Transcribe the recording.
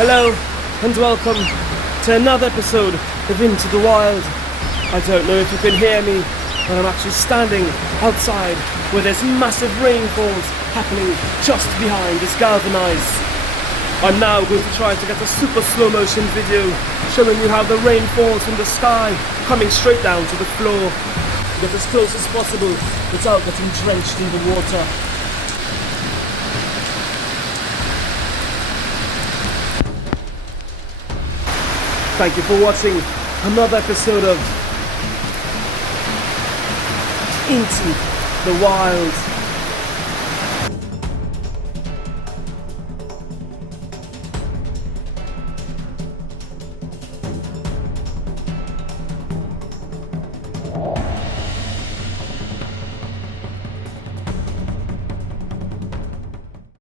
Hello and welcome to another episode of Into the Wild. I don't know if you can hear me, but I'm actually standing outside where there's massive rainfalls happening just behind this galvanized. I'm now going to try to get a super slow motion video showing you how the rain falls from the sky coming straight down to the floor. Get as close as possible without getting drenched in the water. Thank you for watching another episode of Into the Wild.